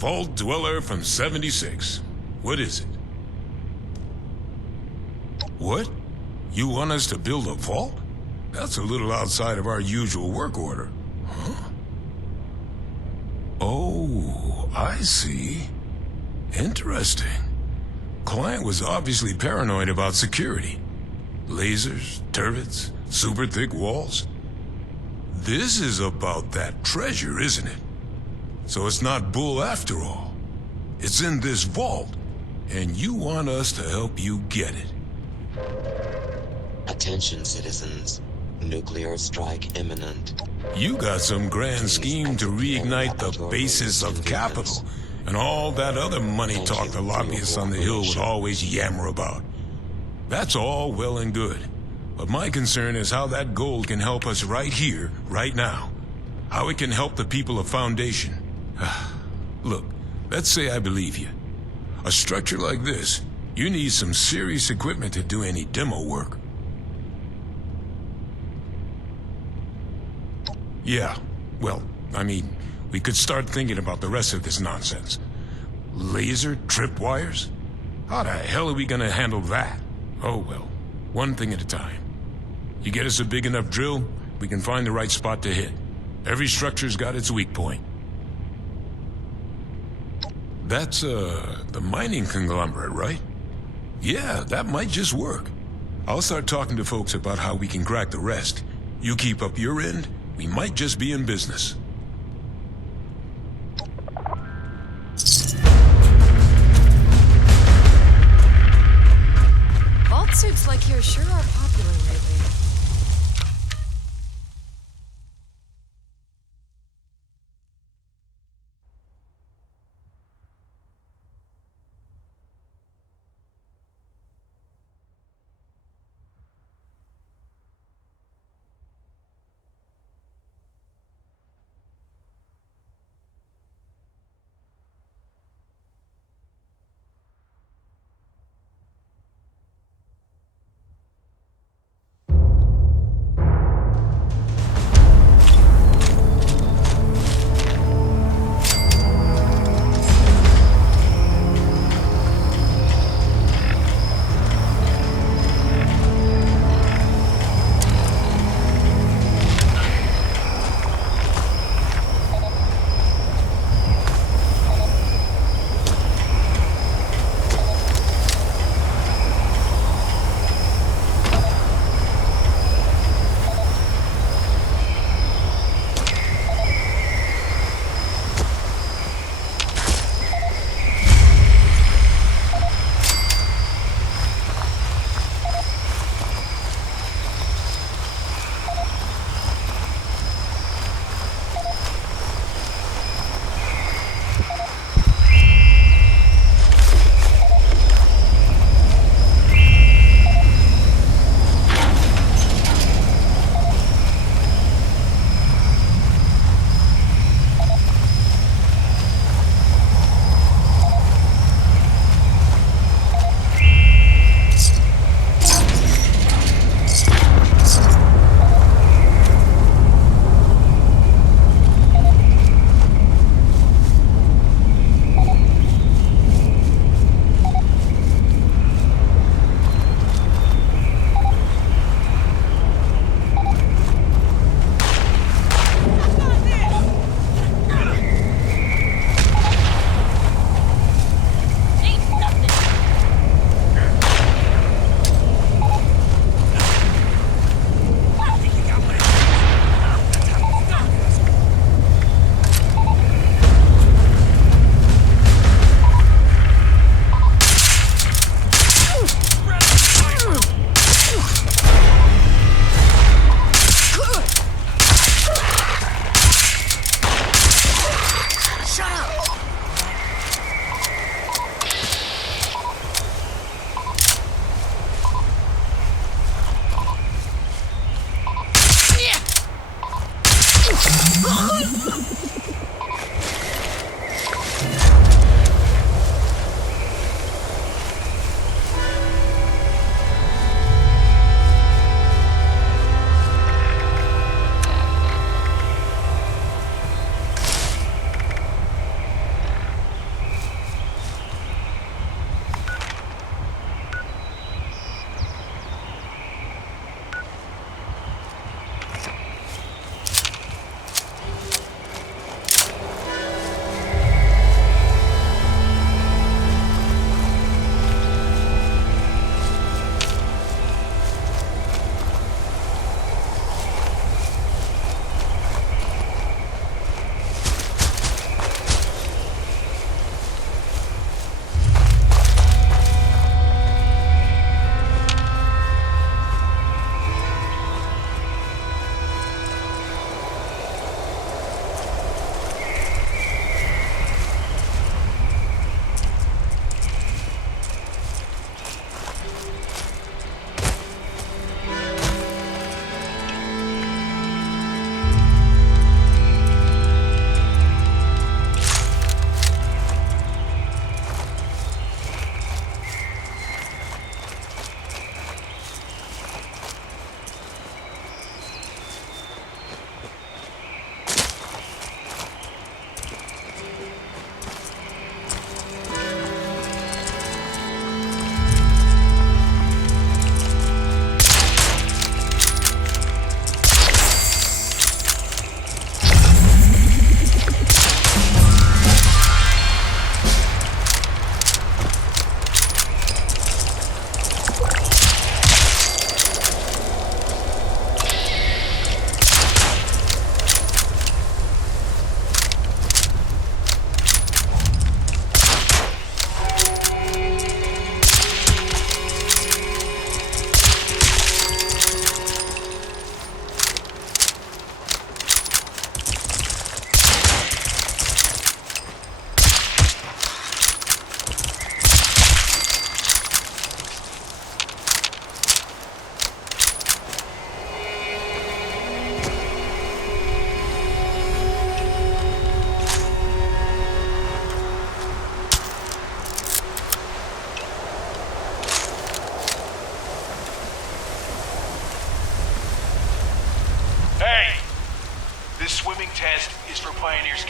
Vault Dweller from 76. What is it? What? You want us to build a vault? That's a little outside of our usual work order. Huh? Oh, I see. Interesting. Client was obviously paranoid about security. Lasers, turrets, super thick walls. This is about that treasure, isn't it? So it's not bull after all. It's in this vault, and you want us to help you get it. Attention, citizens. Nuclear strike imminent. You got some grand scheme to reignite the basis of capital and all that other money talk the lobbyists on the Hill would always yammer about. That's all well and good, but my concern is how that gold can help us right here, right now. How it can help the people of Foundation. Look, let's say I believe you. A structure like this, you need some serious equipment to do any demo work. Yeah, well, I mean, we could start thinking about the rest of this nonsense. Laser tripwires? How the hell are we gonna handle that? Oh well, one thing at a time. You get us a big enough drill, we can find the right spot to hit. Every structure's got its weak point. That's, the mining conglomerate, right? Yeah, that might just work. I'll start talking to folks about how we can crack the rest. You keep up your end, we might just be in business. Vault suits like yours sure are popular lately.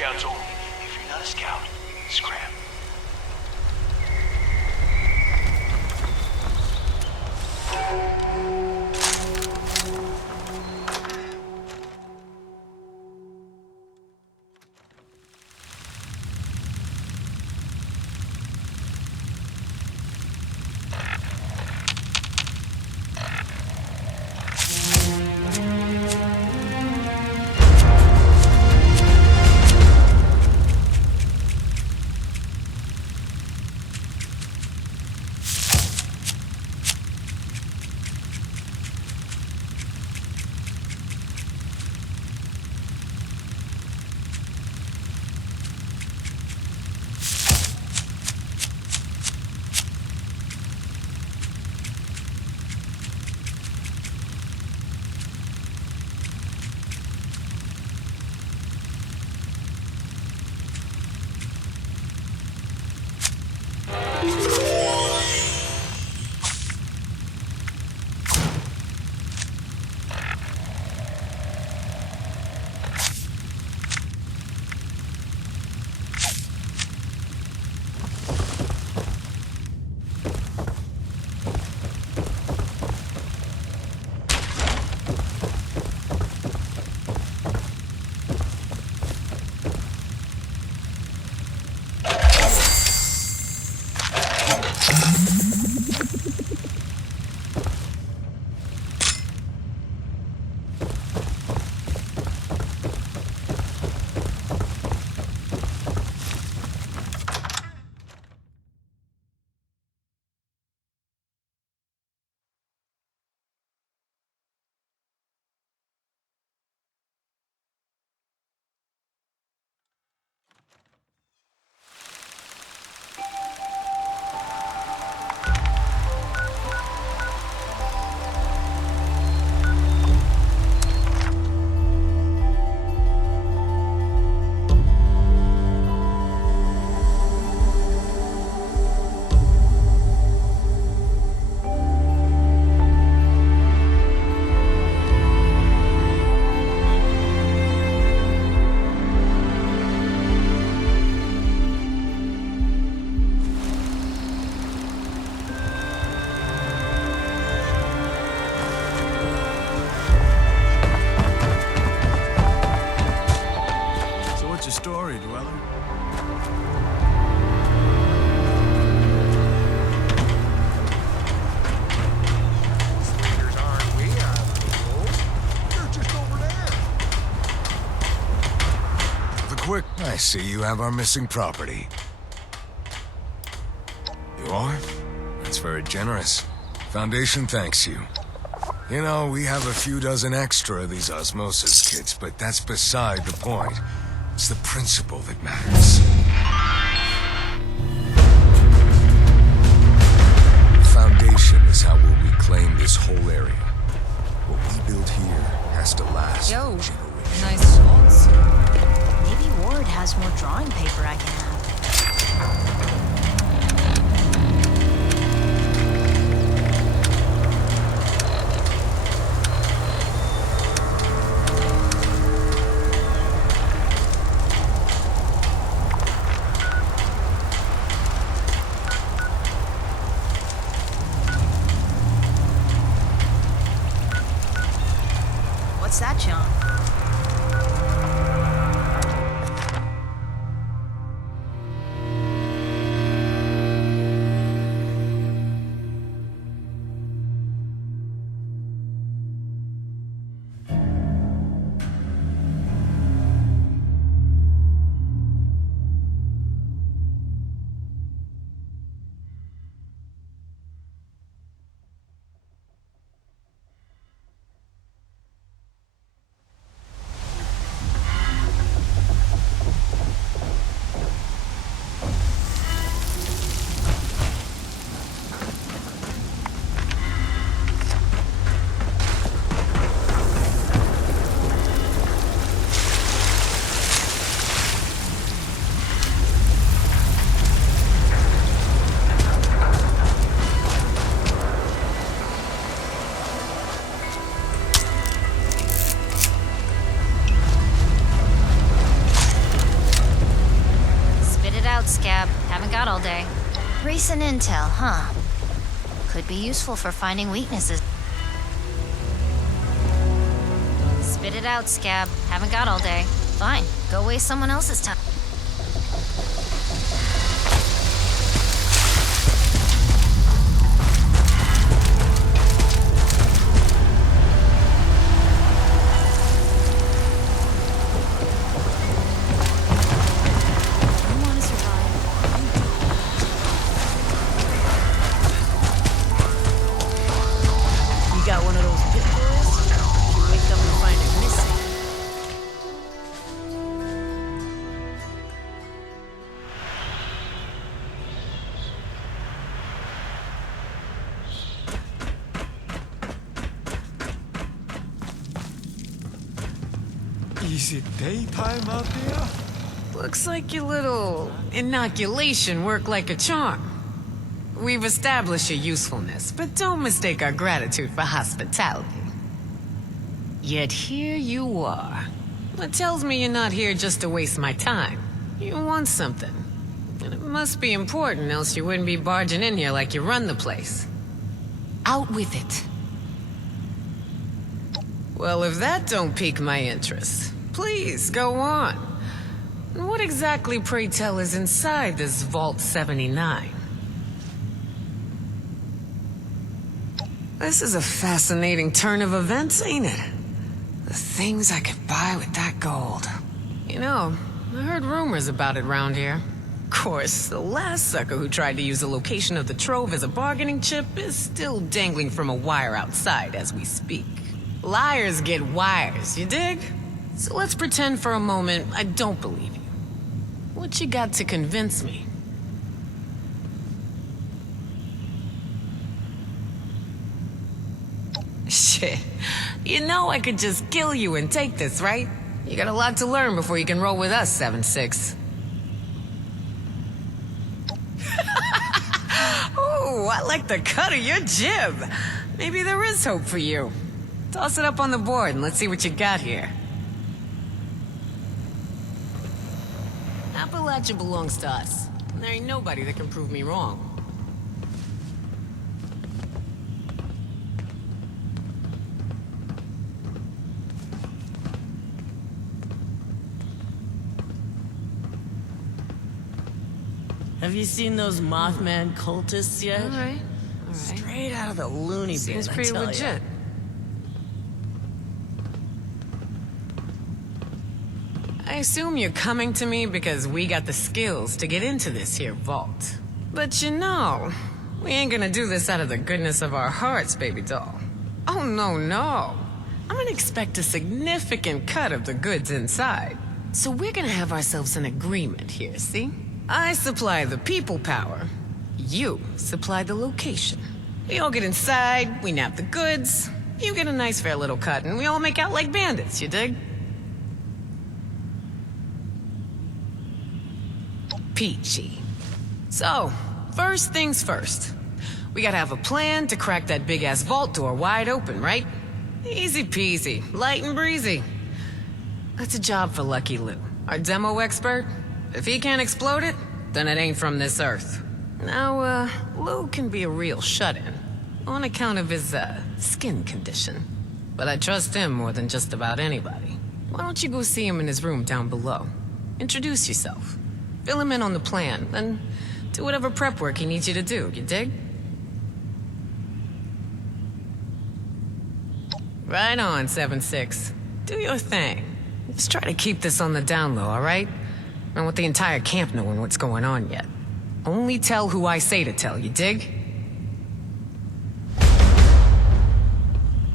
Scouts only. If you're not a scout, scram. I see you have our missing property. You are? That's very generous. Foundation thanks you. You know, we have a few dozen extra of these osmosis kits, but that's beside the point. It's the principle that matters. Foundation is how we'll reclaim this whole area. What we build here has to last generations. Nice shots. Maybe Ward has more drawing paper I can have. What's that, John? day. Recent intel, huh? Could be useful for finding weaknesses. Spit it out, Scab. Haven't got all day. Fine, go waste someone else's time. Is it daytime out there? Looks like your little inoculation worked like a charm. We've established your usefulness, but don't mistake our gratitude for hospitality. Yet here you are. That tells me you're not here just to waste my time. You want something. And it must be important, else you wouldn't be barging in here like you run the place. Out with it. Well, if that don't pique my interest, please, go on. What exactly, pray tell, is inside this Vault 79? This is a fascinating turn of events, ain't it? The things I could buy with that gold. You know, I heard rumors about it round here. Of course, the last sucker who tried to use the location of the trove as a bargaining chip is still dangling from a wire outside as we speak. Liars get wires, you dig? So let's pretend for a moment I don't believe you. What you got to convince me? Shit. You know I could just kill you and take this, right? You got a lot to learn before you can roll with us, 7-6. Ooh, I like the cut of your jib. Maybe there is hope for you. Toss it up on the board and let's see what you got here. Appalachia belongs to us. And there ain't nobody that can prove me wrong. Have you seen those Mothman cultists yet? All right. Straight out of the loony bin, Seems I pretty tell ya. legit. I assume you're coming to me because we got the skills to get into this here vault. But you know, we ain't gonna do this out of the goodness of our hearts, baby doll. Oh, no, no. I'm gonna expect a significant cut of the goods inside. So we're gonna have ourselves an agreement here, see? I supply the people power. You supply the location. We all get inside, we nab the goods. You get a nice fair little cut, and we all make out like bandits, you dig? Peachy. So, first things first. We gotta have a plan to crack that big-ass vault door wide open, right? Easy peasy, light and breezy. That's a job for Lucky Lou, our demo expert. If he can't explode it, then it ain't from this earth. Now, Lou can be a real shut-in, on account of his, skin condition. But I trust him more than just about anybody. Why don't you go see him in his room down below? Introduce yourself. Fill him in on the plan, then do whatever prep work he needs you to do, you dig? Right on, 7-6. Do your thing. Just try to keep this on the down low, all right? I don't want the entire camp knowing what's going on yet. Only tell who I say to tell, you dig?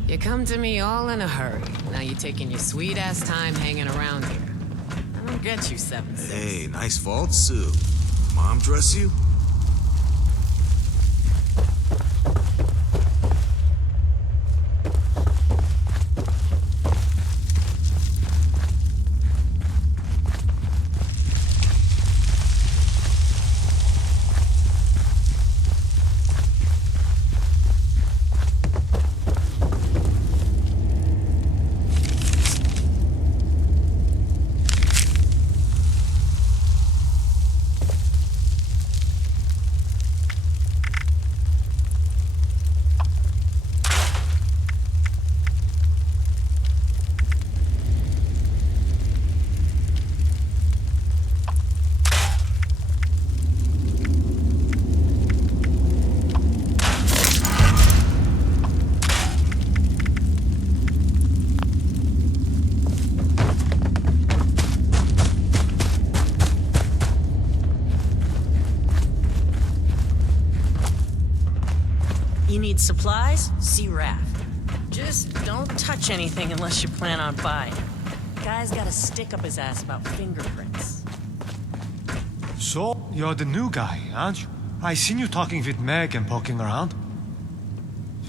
You come to me all in a hurry. Now you're taking your sweet-ass time hanging around here. I don't get you, 7-6. Hey, nice vault suit. Mom dress you? You need supplies? See Raft. Just don't touch anything unless you plan on buying. Guy's got a stick up his ass about fingerprints. So, you're the new guy, aren't you? I seen you talking with Meg and poking around.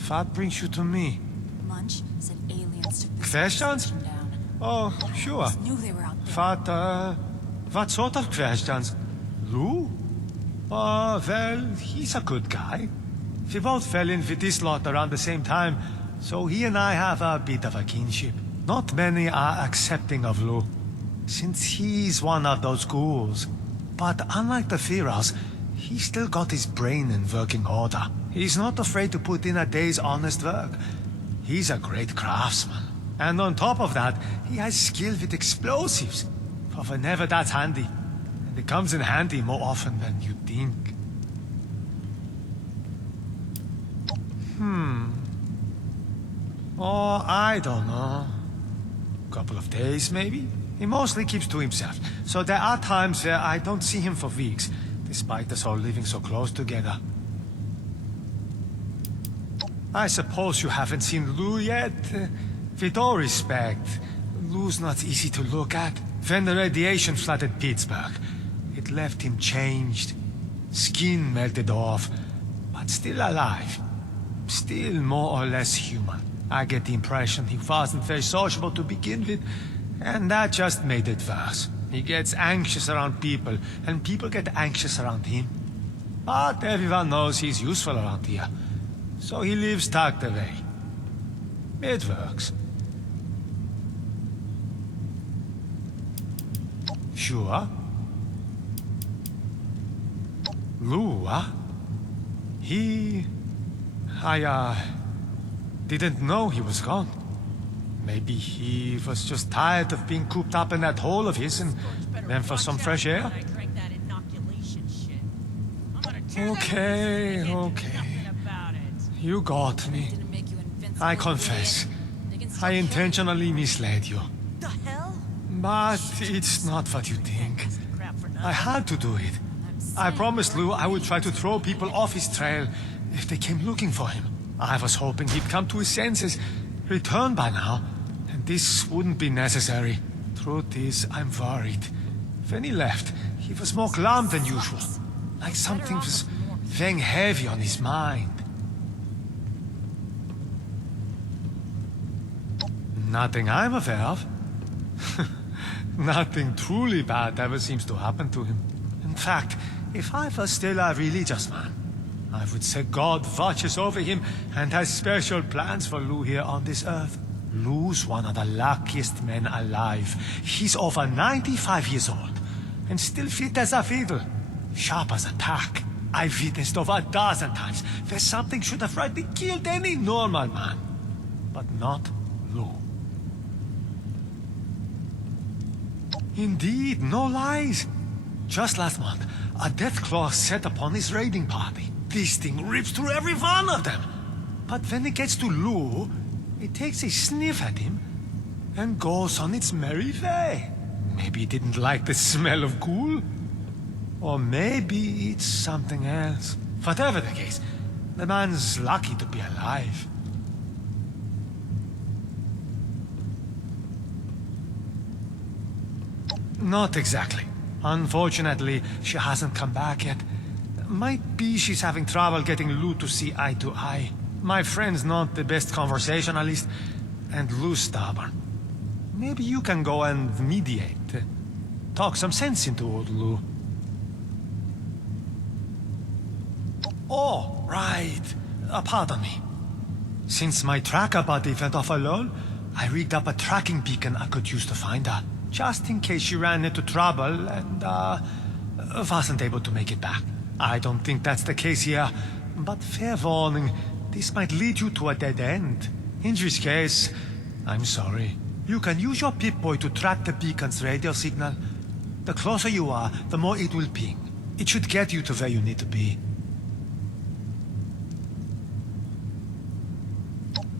What brings you to me? Munch said aliens took this Questions? station down. Oh, sure. Knew they were out there. What sort of questions? Lou? Oh, well, he's a good guy. We both fell in with this lot around the same time, so he and I have a bit of a kinship. Not many are accepting of Lou, since he's one of those ghouls. But unlike the Firas, he's still got his brain in working order. He's not afraid to put in a day's honest work. He's a great craftsman. And on top of that, he has skill with explosives. For whenever that's handy. And it comes in handy more often than you think. Oh, I don't know. Couple of days, maybe? He mostly keeps to himself. So there are times where I don't see him for weeks, despite us all living so close together. I suppose you haven't seen Lou yet? With all respect, Lou's not easy to look at. When the radiation flooded Pittsburgh, it left him changed. Skin melted off, but still alive. Still more or less human. I get the impression he wasn't very sociable to begin with, and that just made it worse. He gets anxious around people, and people get anxious around him. But everyone knows he's useful around here, so he lives tucked away. It works. Sure. Lou, huh? I didn't know he was gone. Maybe he was just tired of being cooped up in that hole of his and went for some fresh air. Okay. You got me. I confess. I intentionally misled you. The hell? But it's not what you think. I had to do it. I promised Lou I would try to throw people off his trail if they came looking for him. I was hoping he'd come to his senses, return by now, and this wouldn't be necessary. Truth is, I'm worried. When he left, he was more glum than usual, like something was weighing heavy on his mind. Nothing I'm aware of. Nothing truly bad ever seems to happen to him. In fact, if I was still a religious man, I would say God watches over him and has special plans for Lou here on this earth. Lou's one of the luckiest men alive. He's over 95 years old and still fit as a fiddle, sharp as a tack. I've witnessed over a dozen times where something should have rightly killed any normal man, but not Lou. Indeed, no lies. Just last month, a death claw set upon his raiding party. This thing rips through every one of them. But when it gets to Lou, it takes a sniff at him and goes on its merry way. Maybe it didn't like the smell of ghoul. Or maybe it's something else. Whatever the case, the man's lucky to be alive. Not exactly. Unfortunately, she hasn't come back yet. Might be she's having trouble getting Lou to see eye to eye. My friend's not the best conversationalist, and Lou's stubborn. Maybe you can go and mediate. Talk some sense into old Lou. Oh, right. Pardon me. Since my tracker buddy went off alone, I rigged up a tracking beacon I could use to find her. Just in case she ran into trouble and, wasn't able to make it back. I don't think that's the case here, but fair warning, this might lead you to a dead end. In which case, I'm sorry. You can use your Pip-Boy to track the beacon's radio signal. The closer you are, the more it will ping. It should get you to where you need to be.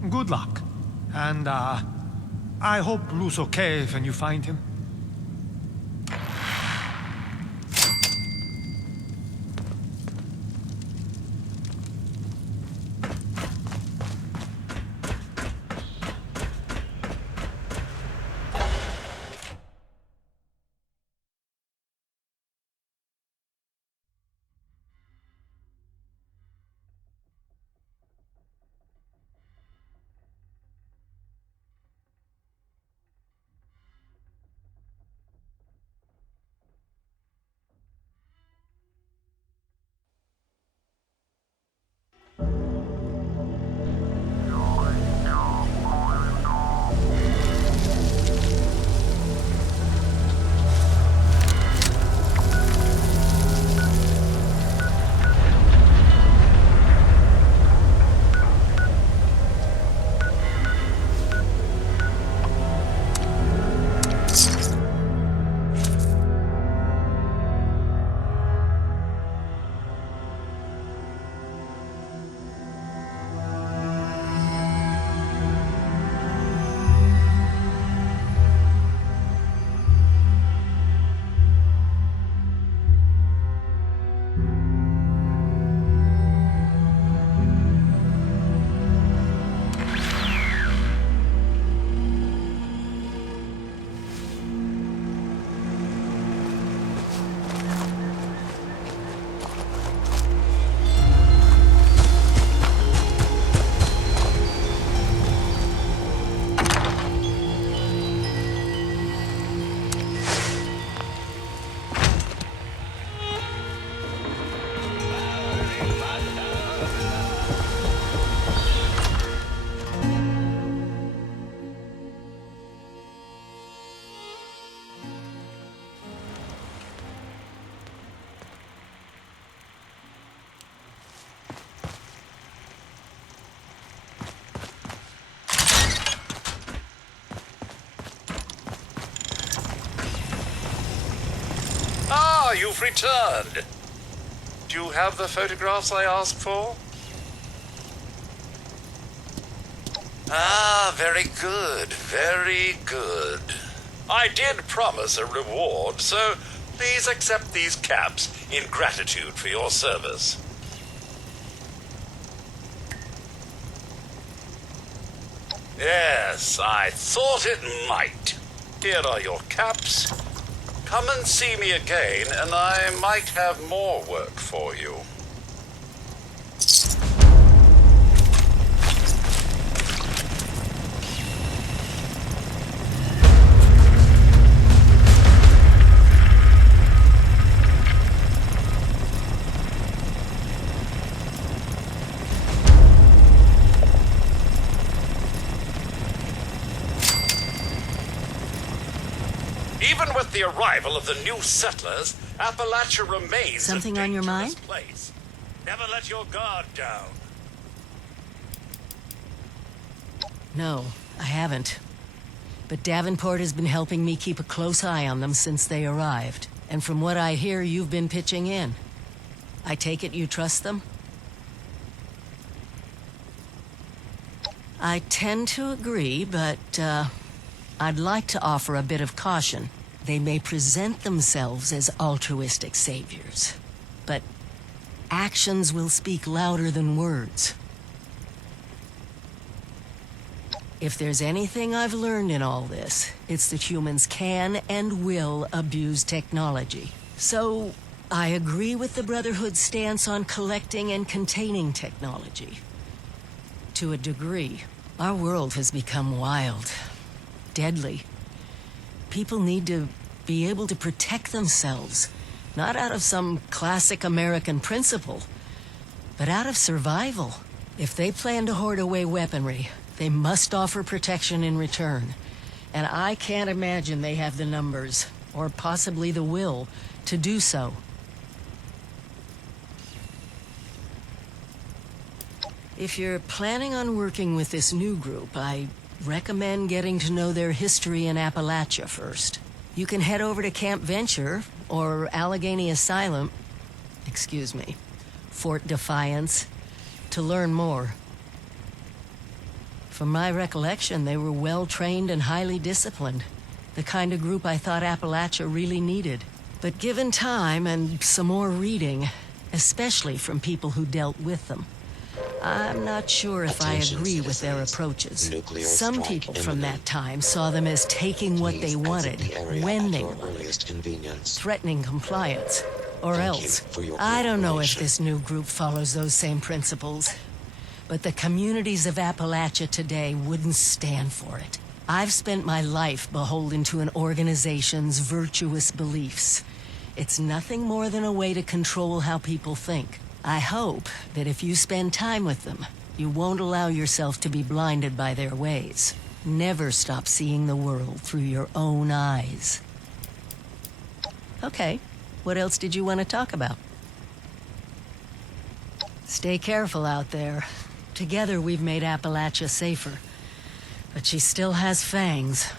Good luck. And, I hope Lou's okay when you find him. you've returned. Do you have the photographs I asked for? Ah, very good, very good. I did promise a reward, so please accept these caps in gratitude for your service. Yes, I thought it might. Here are your caps. Come and see me again, and I might have more work for you. Even with the arrival of the new settlers, Appalachia remains Something a on your dangerous mind? place. Never let your guard down. No, I haven't. But Davenport has been helping me keep a close eye on them since they arrived. And from what I hear, you've been pitching in. I take it you trust them? I tend to agree, but, I'd like to offer a bit of caution. They may present themselves as altruistic saviors, but actions will speak louder than words. If there's anything I've learned in all this, it's that humans can and will abuse technology. So, I agree with the Brotherhood's stance on collecting and containing technology. To a degree, our world has become wild. Deadly. People need to be able to protect themselves, not out of some classic American principle, but out of survival. If they plan to hoard away weaponry, they must offer protection in return. And I can't imagine they have the numbers, or possibly the will, to do so. If you're planning on working with this new group, I recommend getting to know their history in Appalachia first. You can head over to Camp Venture, or Allegheny Asylum, Fort Defiance, to learn more. From my recollection, they were well-trained and highly disciplined. The kind of group I thought Appalachia really needed. But given time and some more reading, especially from people who dealt with them, I'm not sure if I agree with their approaches. Some people from that time saw them as taking what they wanted, when they wanted, threatening compliance, or else. I don't know if this new group follows those same principles, but the communities of Appalachia today wouldn't stand for it. I've spent my life beholden to an organization's virtuous beliefs. It's nothing more than a way to control how people think. I hope that if you spend time with them, you won't allow yourself to be blinded by their ways. Never stop seeing the world through your own eyes. Okay, what else did you want to talk about? Stay careful out there. Together we've made Appalachia safer. But she still has fangs.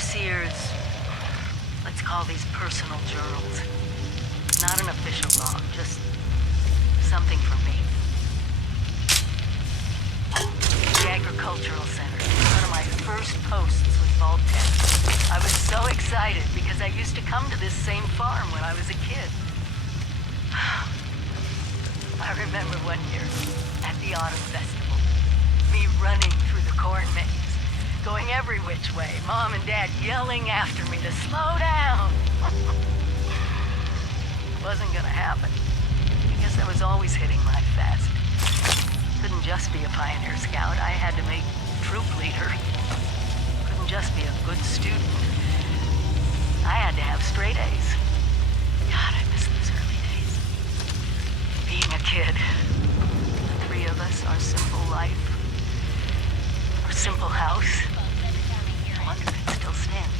overseer's, let's call these personal journals. Not an official log, just something from me. The Agricultural Center, one of my first posts with Phanteks. I was so excited because I used to come to this same farm when I was a kid. I remember one year at the Autumn Festival, me running through the corn maze, going every which way, Mom and Dad yelling after me to slow down. Wasn't gonna happen. I guess I was always hitting life fast. Couldn't just be a pioneer scout. I had to make troop leader. Couldn't just be a good student. I had to have straight A's. God, I miss those early days. Being a kid. The three of us, our simple life. Our simple house. I wonder if it still stands.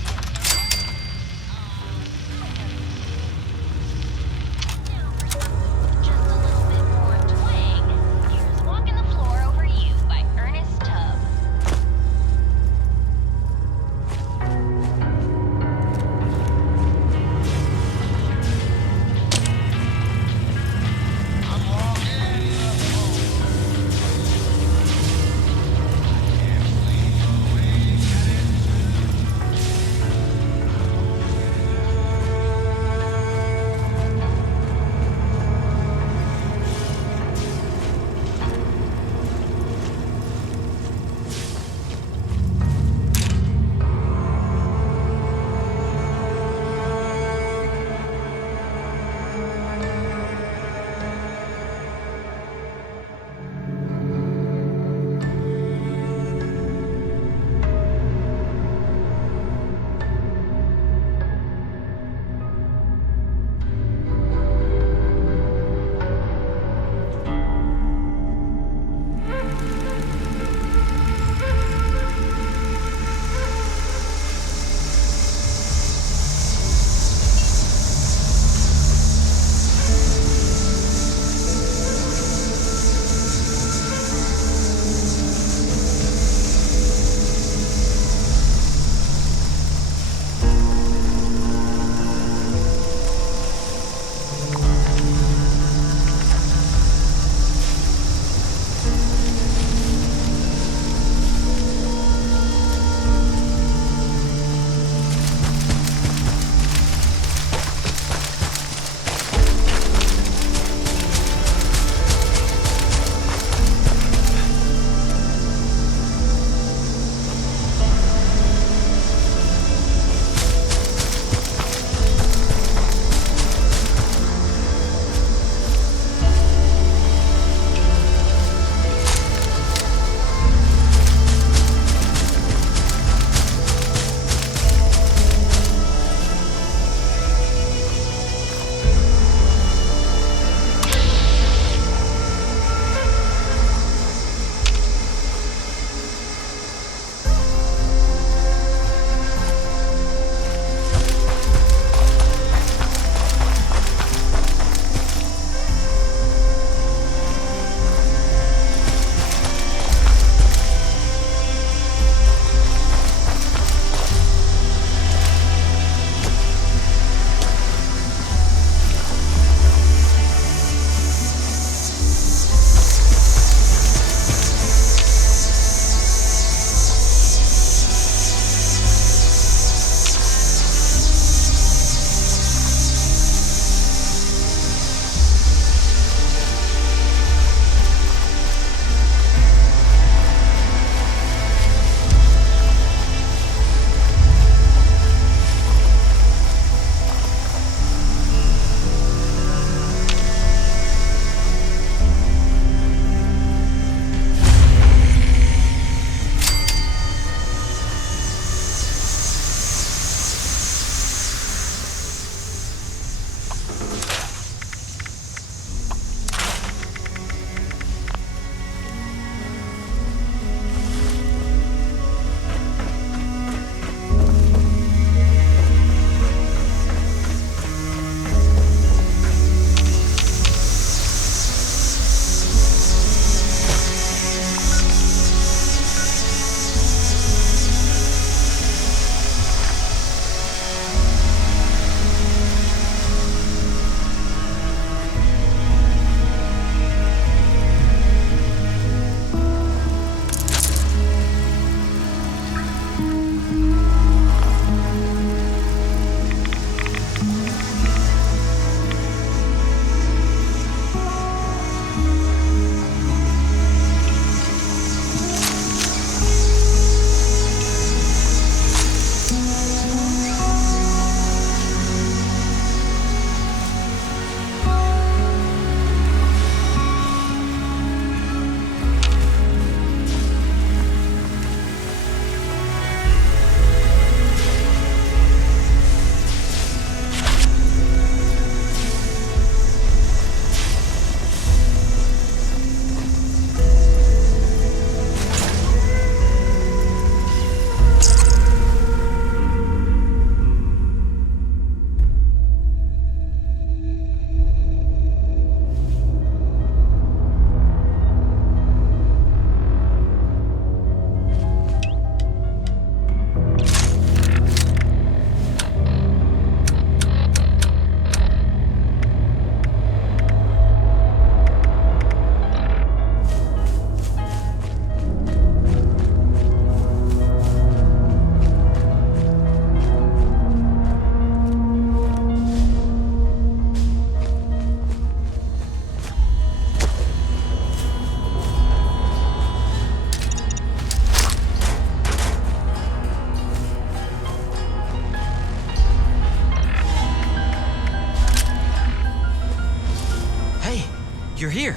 you're here.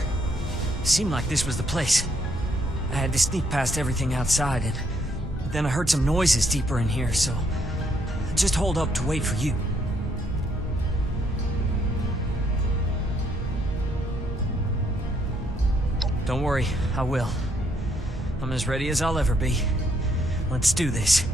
Seemed like this was the place. I had to sneak past everything outside, and then I heard some noises deeper in here, so I just holed up to wait for you. Don't worry, I will. I'm as ready as I'll ever be. Let's do this.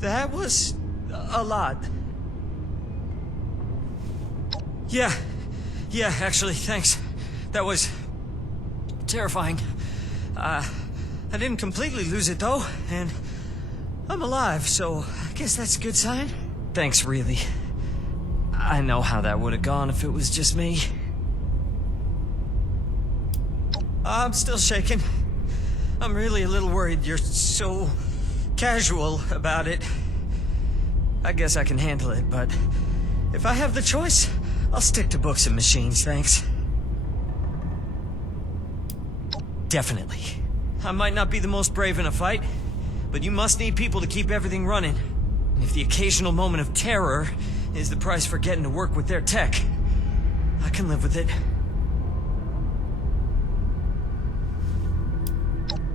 That was a lot. Yeah, actually, thanks. That was terrifying. I didn't completely lose it though, and I'm alive, so I guess that's a good sign. Thanks, really. I know how that would have gone if it was just me. I'm still shaking. I'm really a little worried you're so casual about it. I guess I can handle it, but if I have the choice, I'll stick to books and machines, thanks. Definitely. I might not be the most brave in a fight, but you must need people to keep everything running. And if the occasional moment of terror is the price for getting to work with their tech, I can live with it.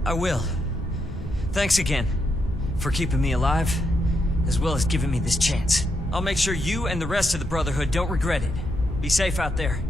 I will. Thanks again for keeping me alive, as well as giving me this chance. I'll make sure you and the rest of the Brotherhood don't regret it. Be safe out there.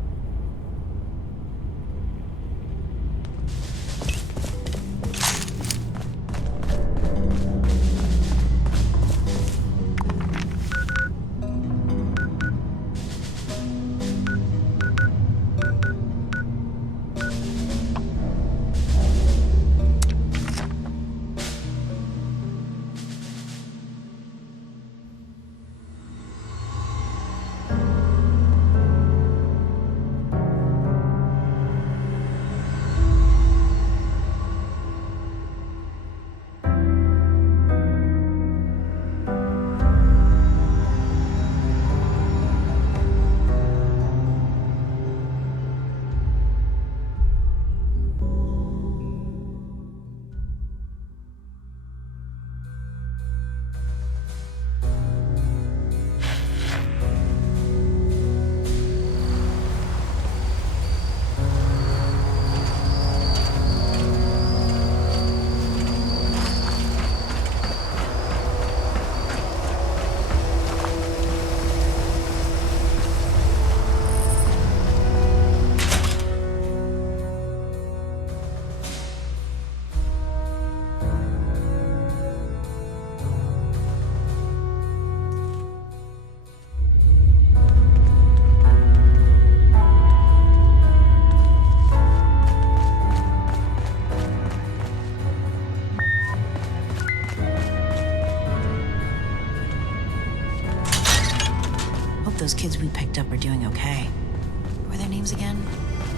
Those kids we picked up are doing okay. What were their names again?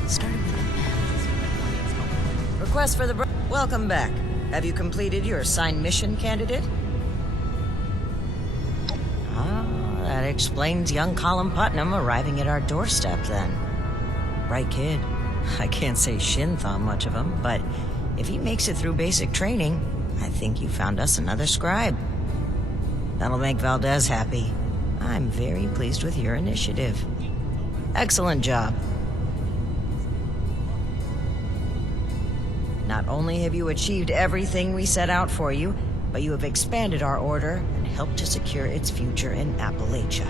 Started with an F. Request for the Welcome back. Have you completed your assigned mission, candidate? Ah, that explains young Colin Putnam arriving at our doorstep then. Bright kid. I can't say Shin thought much of him, but if he makes it through basic training, I think you found us another scribe. That'll make Valdez happy. I'm very pleased with your initiative. Excellent job. Not only have you achieved everything we set out for you, but you have expanded our order and helped to secure its future in Appalachia.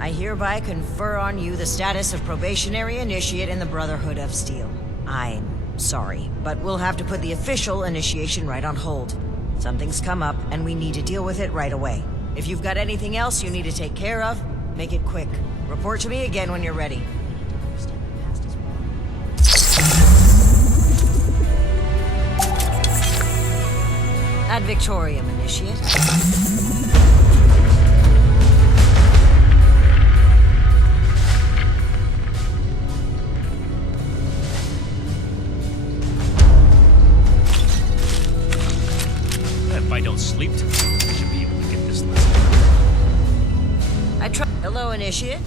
I hereby confer on you the status of probationary initiate in the Brotherhood of Steel. I'm sorry, but we'll have to put the official initiation right on hold. Something's come up, and we need to deal with it right away. If you've got anything else you need to take care of, make it quick. Report to me again when you're ready. Ad Victorium, Initiate. If I don't sleep tonight, I should be able to get this list. Hello, Initiate.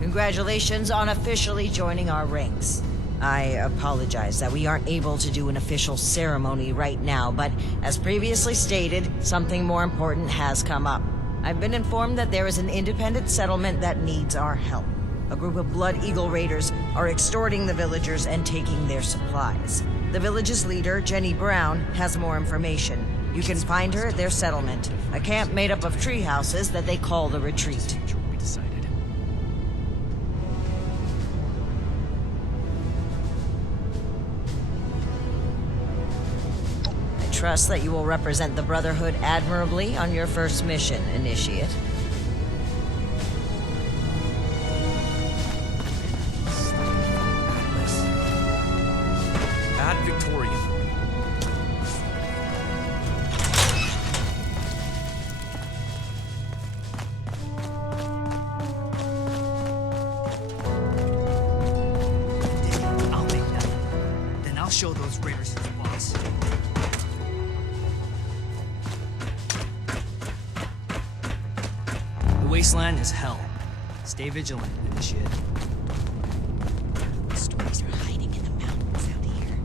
Congratulations on officially joining our ranks. I apologize that we aren't able to do an official ceremony right now, but as previously stated, something more important has come up. I've been informed that there is an independent settlement that needs our help. A group of Blood Eagle raiders are extorting the villagers and taking their supplies. The village's leader, Jenny Brown, has more information. You can find her at their settlement, a camp made up of tree houses that they call the Retreat. trust that you will represent the Brotherhood admirably on your first mission, Initiate. Ad Victorian. I'll make that. Then I'll show those raiders who's boss. The wasteland is hell. Stay vigilant, Initiate. Stories are hiding in the mountains out here.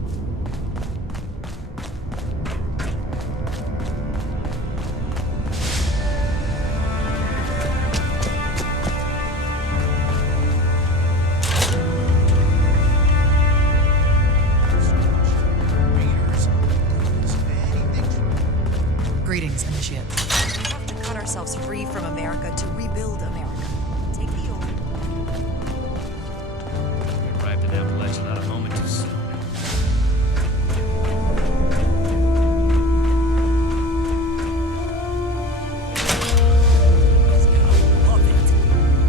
Greetings, Initiate. We have to cut ourselves free from America to rebuild America. Take the old. We arrived in Appalachia not a moment too soon.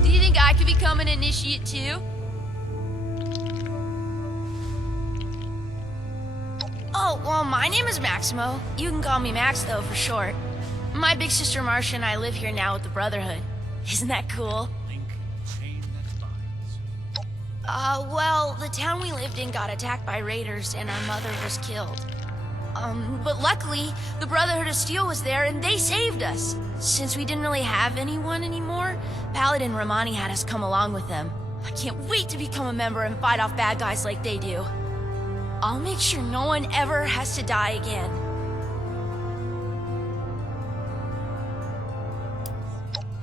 Do you think I could become an initiate too? Oh, well, my name is Maximo. You can call me Max, though, for short. My big sister Marcia and I live here now with the Brotherhood. Isn't that cool? Well, the town we lived in got attacked by raiders and our mother was killed. But luckily, the Brotherhood of Steel was there and they saved us. Since we didn't really have anyone anymore, Paladin Romani had us come along with them. I can't wait to become a member and fight off bad guys like they do. I'll make sure no one ever has to die again.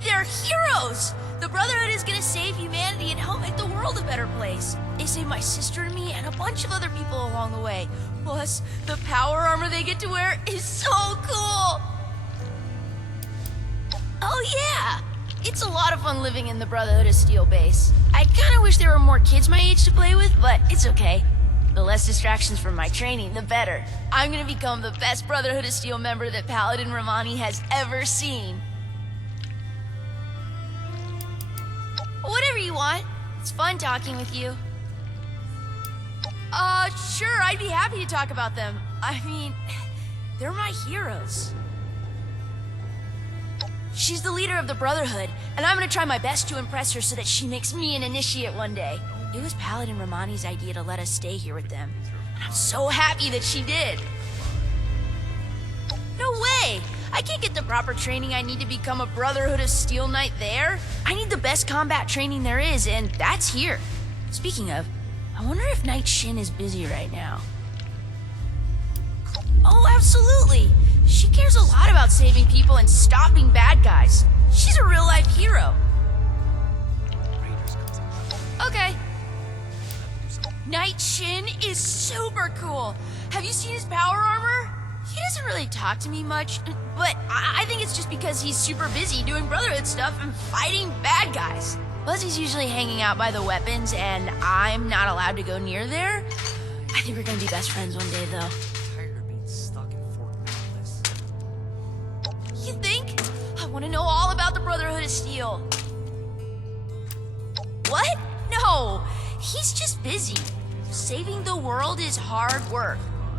They're heroes! The Brotherhood is gonna save humanity and help make the world a better place. They saved my sister and me and a bunch of other people along the way. Plus, the power armor they get to wear is so cool! Oh yeah! It's a lot of fun living in the Brotherhood of Steel base. I kinda wish there were more kids my age to play with, but it's okay. The less distractions from my training, the better. I'm gonna become the best Brotherhood of Steel member that Paladin Romani has ever seen. Whatever you want. It's fun talking with you. Sure, I'd be happy to talk about them. I mean, they're my heroes. She's the leader of the Brotherhood, and I'm gonna try my best to impress her so that she makes me an initiate one day. It was Paladin Romani's idea to let us stay here with them, and I'm so happy that she did. No way! I can't get the proper training I need to become a Brotherhood of Steel Knight there. I need the best combat training there is, and that's here. Speaking of, I wonder if Knight Shin is busy right now. Oh, absolutely! She cares a lot about saving people and stopping bad guys. She's a real-life hero. Okay. Knight Shin is super cool. Have you seen his power armor? He doesn't really talk to me much, but I think it's just because he's super busy doing Brotherhood stuff and fighting bad guys. Plus, he's usually hanging out by the weapons, and I'm not allowed to go near there. I think we're gonna be best friends one day, though. You think? I want to know all about the Brotherhood of Steel. What? No, he's just busy. Saving the world is hard work.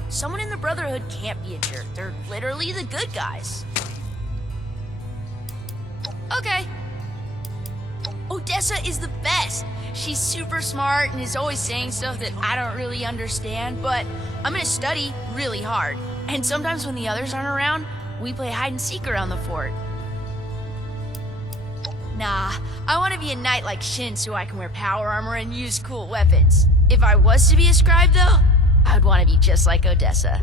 Someone in the Brotherhood can't be a jerk. They're literally the good guys. Okay. Odessa is the best. She's super smart and is always saying stuff that I don't really understand, but I'm gonna study really hard. And sometimes when the others aren't around, we play hide and seek around the fort. Nah, I want to be a knight like Shin so I can wear power armor and use cool weapons. If I was to be a scribe, though, I would want to be just like Odessa.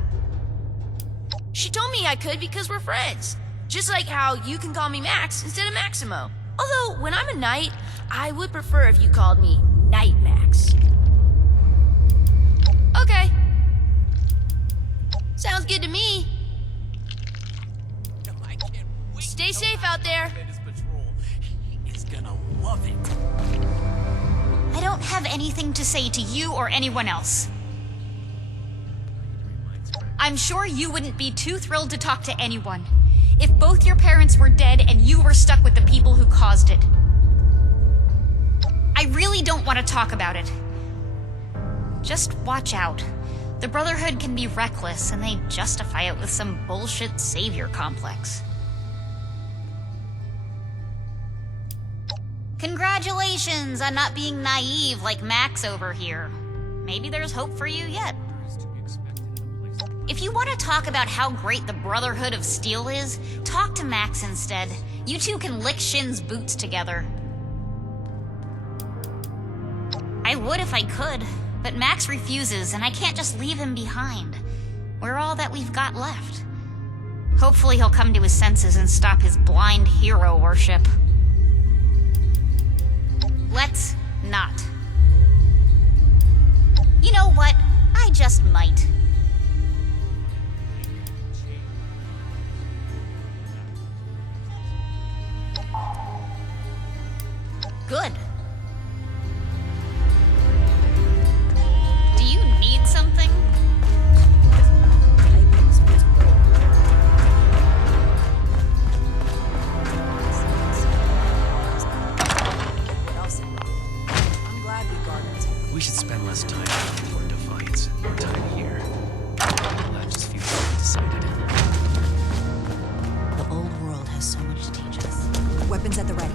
She told me I could because we're friends. Just like how you can call me Max instead of Maximo. Although, when I'm a knight, I would prefer if you called me Knight Max. Okay. Sounds good to me. Stay safe out there. Love it. I don't have anything to say to you or anyone else. I'm sure you wouldn't be too thrilled to talk to anyone if both your parents were dead and you were stuck with the people who caused it. I really don't want to talk about it. Just watch out. The Brotherhood can be reckless, and they justify it with some bullshit savior complex. Congratulations on not being naive like Max over here. Maybe there's hope for you yet. If you want to talk about how great the Brotherhood of Steel is, talk to Max instead. You two can lick Shin's boots together. I would if I could, but Max refuses, and I can't just leave him behind. We're all that we've got left. Hopefully he'll come to his senses and stop his blind hero worship. Let's not. You know what? I just might. Good. Do you need something? We should spend less time in Port Defiance and more time here. I'll just feel decided. The old world has so much to teach us. Weapons at the ready.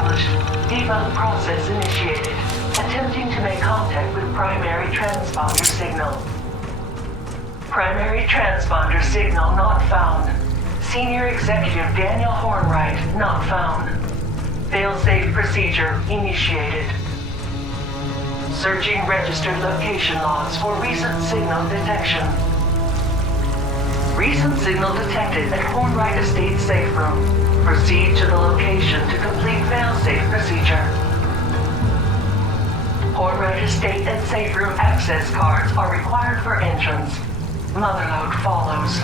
established. Debug process initiated. Attempting to make contact with primary transponder signal. Primary transponder signal not found. Senior Executive Daniel Hornwright not found. Failsafe procedure initiated. Searching registered location logs for recent signal detection. Recent signal detected at Hornwright Estate safe room. Proceed to the location to complete failsafe procedure. Hornwright Estate and safe room access cards are required for entrance. Motherload follows.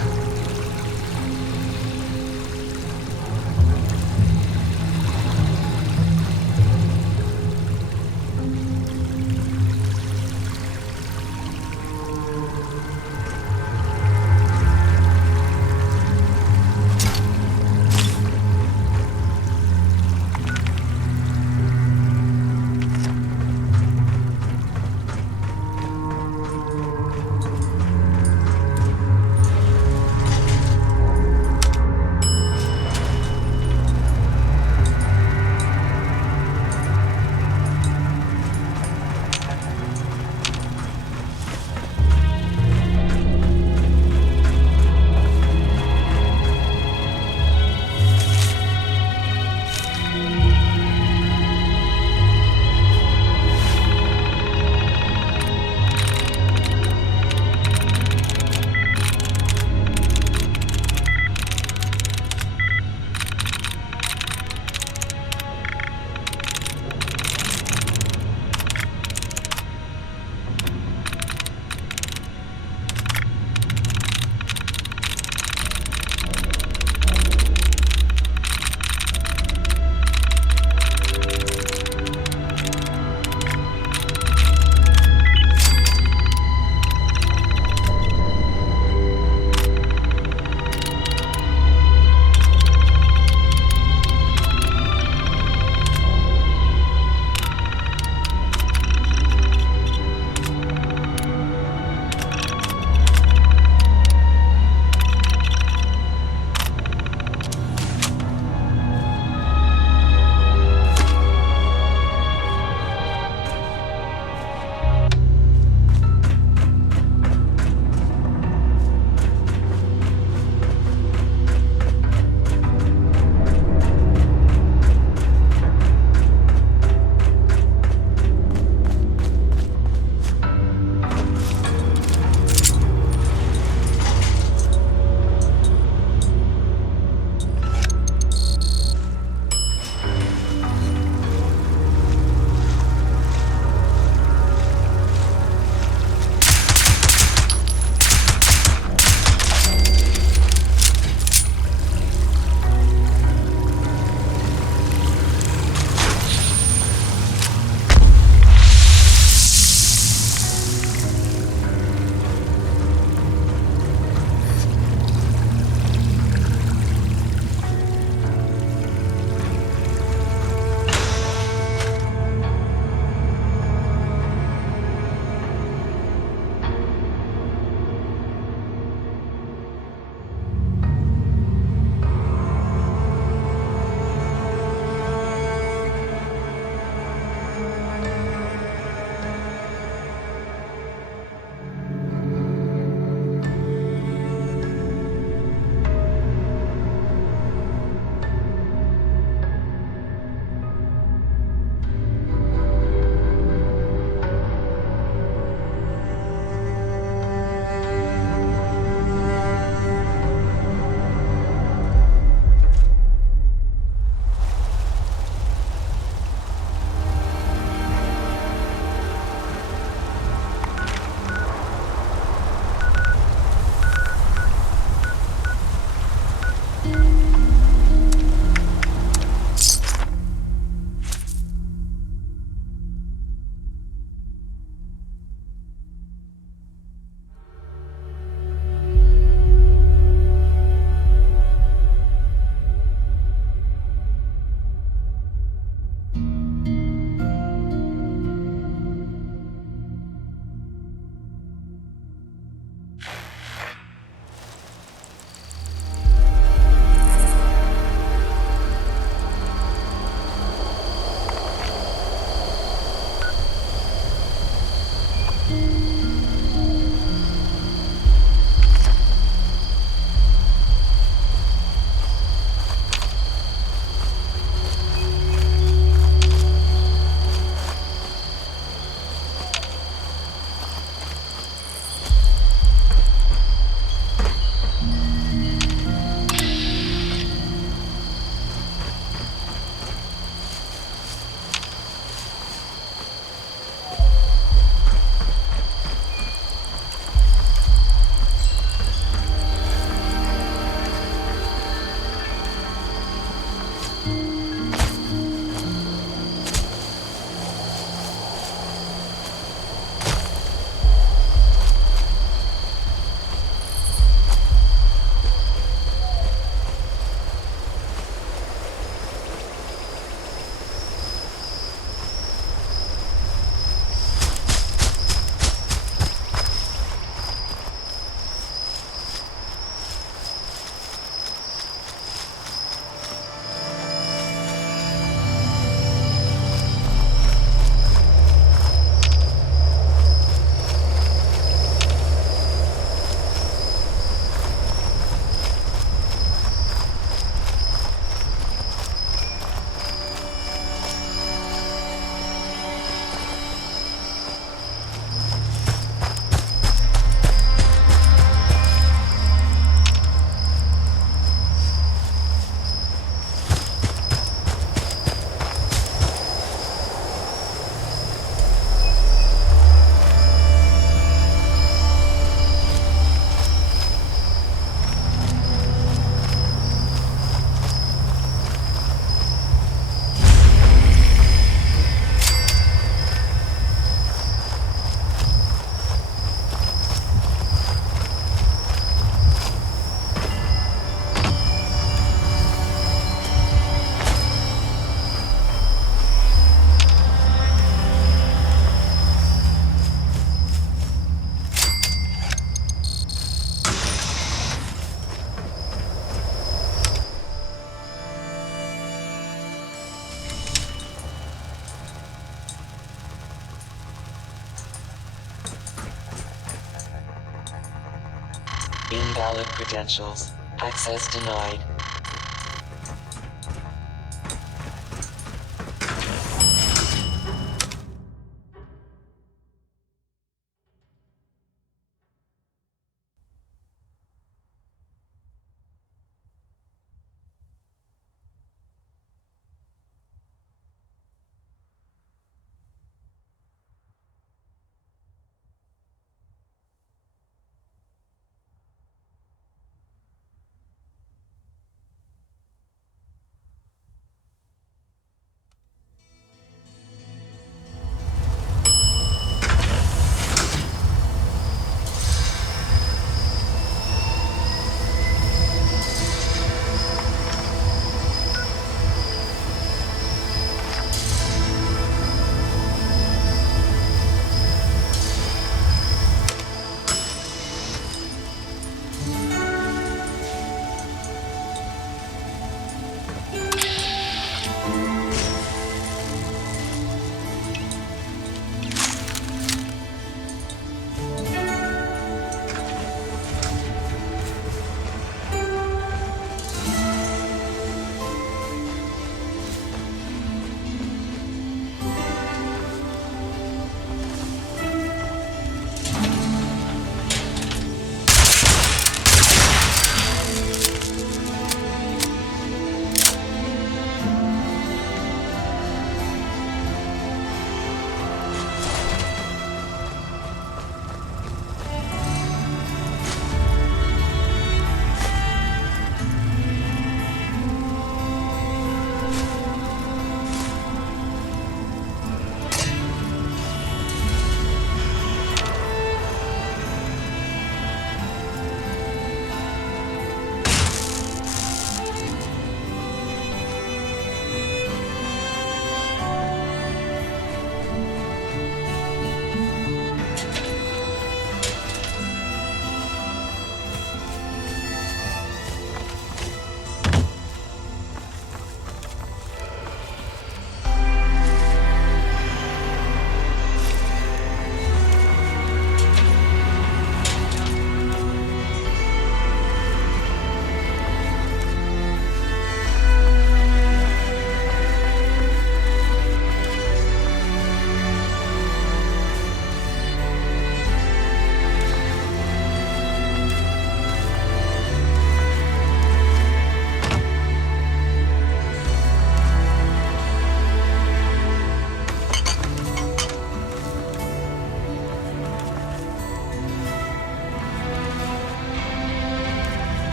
Invalid credentials. Access denied.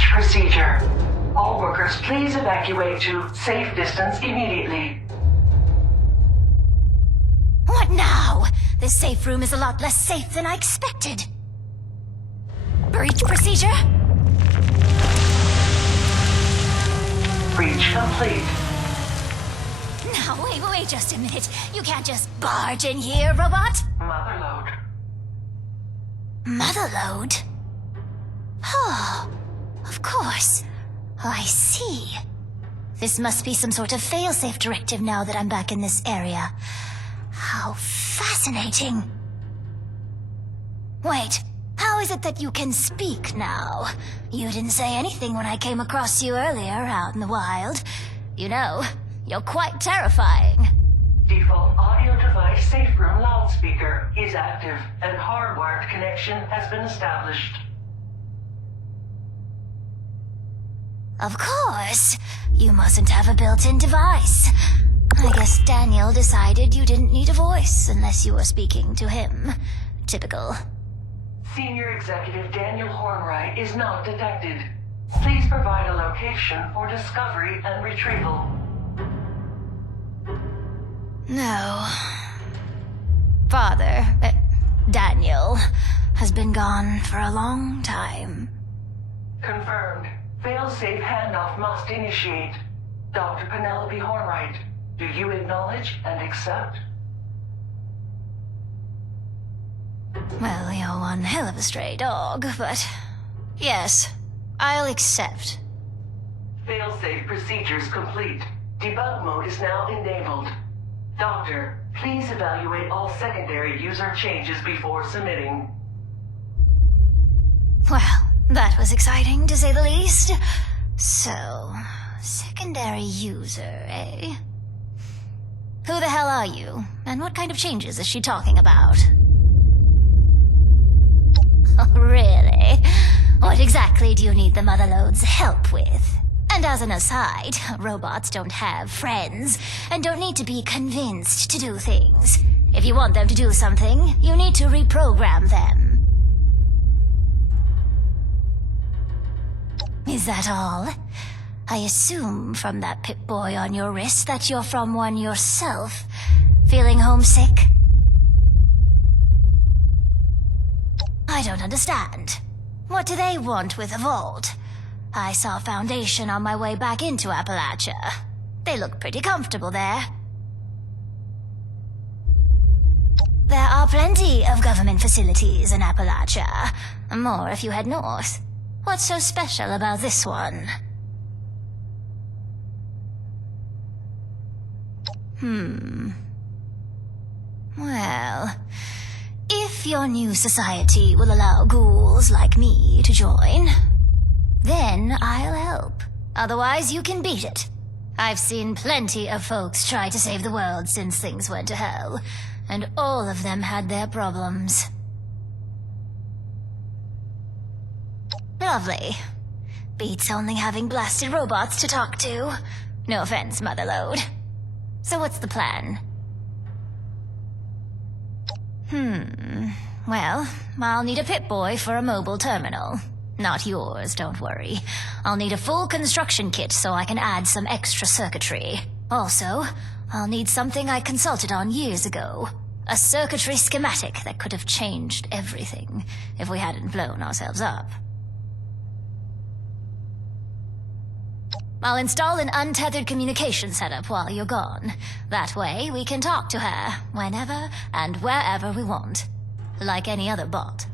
Breach procedure. All workers, please evacuate to safe distance immediately. What now? This safe room is a lot less safe than I expected. Breach procedure? Breach complete. Now, wait just a minute. You can't just barge in here, robot. Motherload. Motherload? Oh, of course. I see. This must be some sort of failsafe directive now that I'm back in this area. How fascinating. Wait, how is it that you can speak now? You didn't say anything when I came across you earlier out in the wild. You know, you're quite terrifying. Default audio device safe room loudspeaker is active and hardwired connection has been established. Of course. You mustn't have a built-in device. I guess Daniel decided you didn't need a voice unless you were speaking to him. Typical. Senior Executive Daniel Hornwright is not detected. Please provide a location for discovery and retrieval. No. Father, Daniel, has been gone for a long time. Confirmed. Failsafe handoff must initiate. Dr. Penelope Hornwright, do you acknowledge and accept? Well, you're one hell of a stray dog, but yes, I'll accept. Failsafe procedures complete. Debug mode is now enabled. Doctor, please evaluate all secondary user changes before submitting. Well, that was exciting, to say the least. So, secondary user, eh? Who the hell are you? And what kind of changes is she talking about? Oh, really? What exactly do you need the Motherlode's help with? And as an aside, robots don't have friends, and don't need to be convinced to do things. If you want them to do something, you need to reprogram them. Is that all? I assume from that Pip-Boy on your wrist that you're from one yourself. Feeling homesick? I don't understand. What do they want with a vault? I saw Foundation on my way back into Appalachia. They look pretty comfortable there. There are plenty of government facilities in Appalachia. More if you head north. What's so special about this one? Well, if your new society will allow ghouls like me to join, then I'll help. Otherwise, you can beat it. I've seen plenty of folks try to save the world since things went to hell, and all of them had their problems. Lovely. Beats only having blasted robots to talk to. No offense, Motherlode. So what's the plan? Well, I'll need a Pip-Boy for a mobile terminal. Not yours, don't worry. I'll need a full construction kit so I can add some extra circuitry. Also, I'll need something I consulted on years ago. A circuitry schematic that could have changed everything if we hadn't blown ourselves up. I'll install an untethered communication setup while you're gone. That way, we can talk to her whenever and wherever we want. Like any other bot.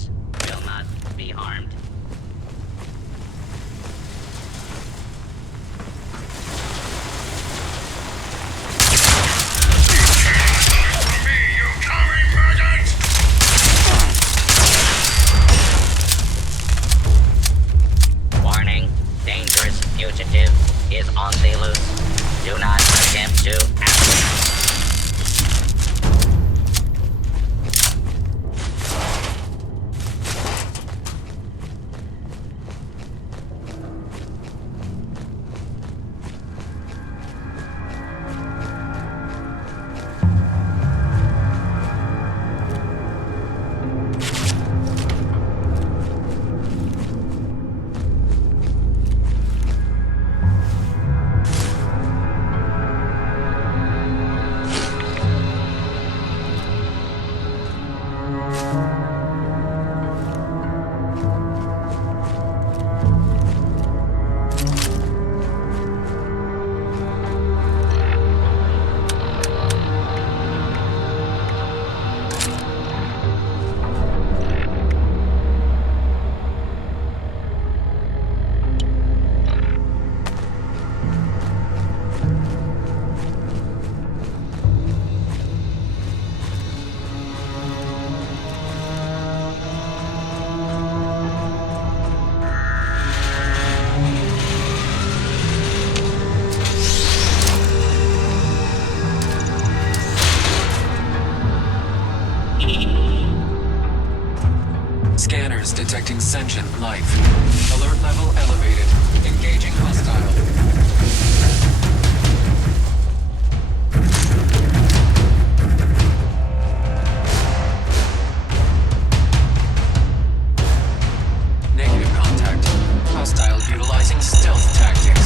citizens will not be harmed. Warning, dangerous fugitive is on the loose. Do not attempt to apprehend. Scanners detecting sentient life. Alert level elevated. Engaging hostile. Negative contact. Hostile utilizing stealth tactics.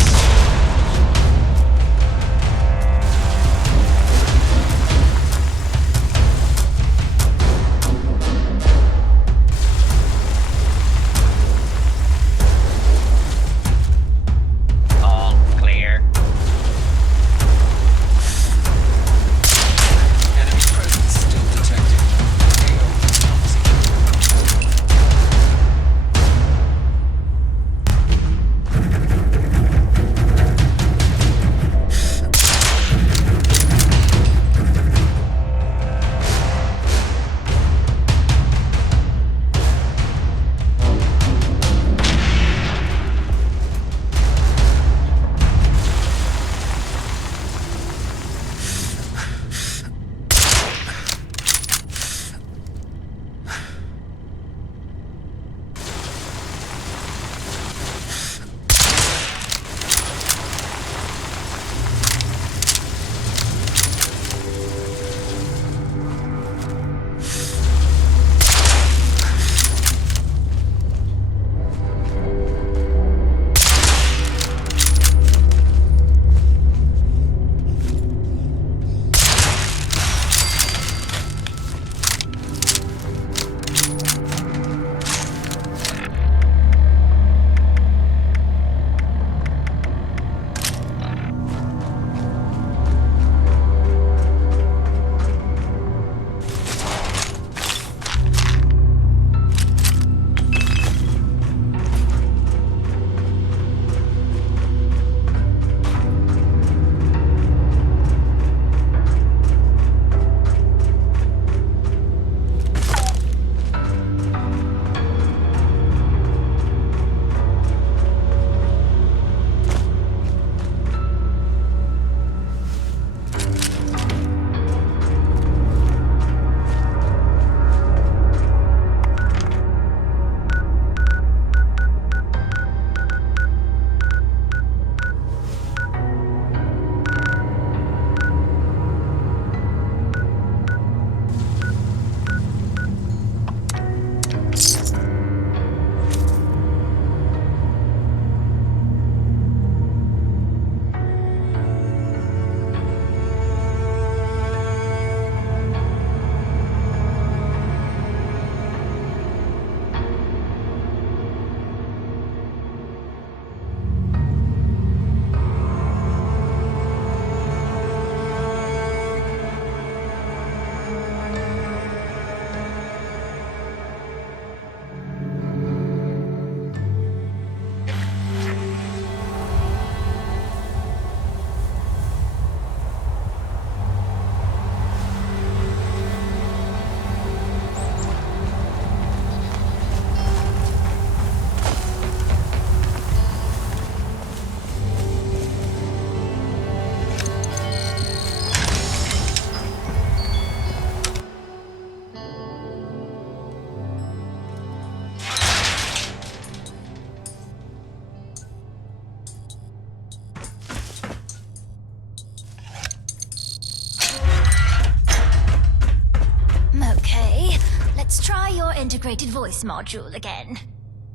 Let's try your integrated voice module again.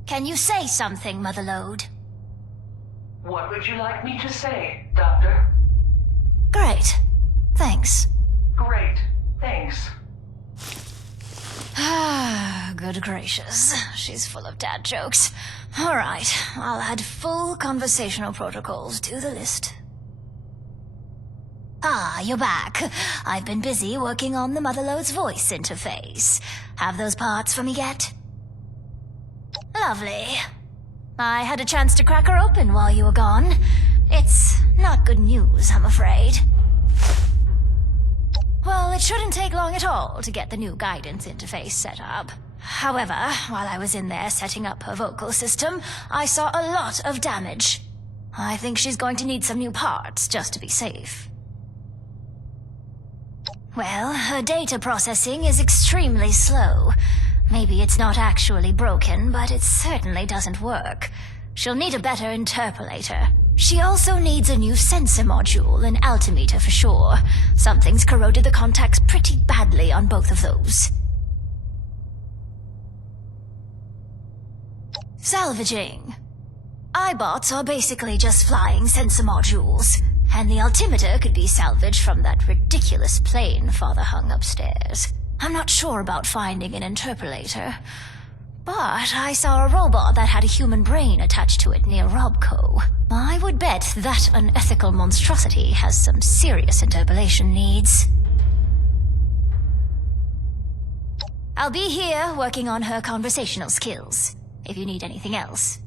Can you say something, Motherlode? What would you like me to say, Doctor? Great. Thanks. Great. Thanks. Ah, good gracious. She's full of dad jokes. All right, I'll add full conversational protocols to the list. Ah, you're back. I've been busy working on the Motherlode's voice interface. Have those parts for me yet? Lovely. I had a chance to crack her open while you were gone. It's not good news, I'm afraid. Well, it shouldn't take long at all to get the new guidance interface set up. However, while I was in there setting up her vocal system, I saw a lot of damage. I think she's going to need some new parts just to be safe. Well, her data processing is extremely slow. Maybe it's not actually broken, but it certainly doesn't work. She'll need a better interpolator. She also needs a new sensor module and altimeter for sure. Something's corroded the contacts pretty badly on both of those. Salvaging. iBots are basically just flying sensor modules, and the altimeter could be salvaged from that ridiculous plane father hung upstairs. I'm not sure about finding an interpolator, but I saw a robot that had a human brain attached to it near Robco. I would bet that unethical monstrosity has some serious interpolation needs. I'll be here working on her conversational skills, if you need anything else.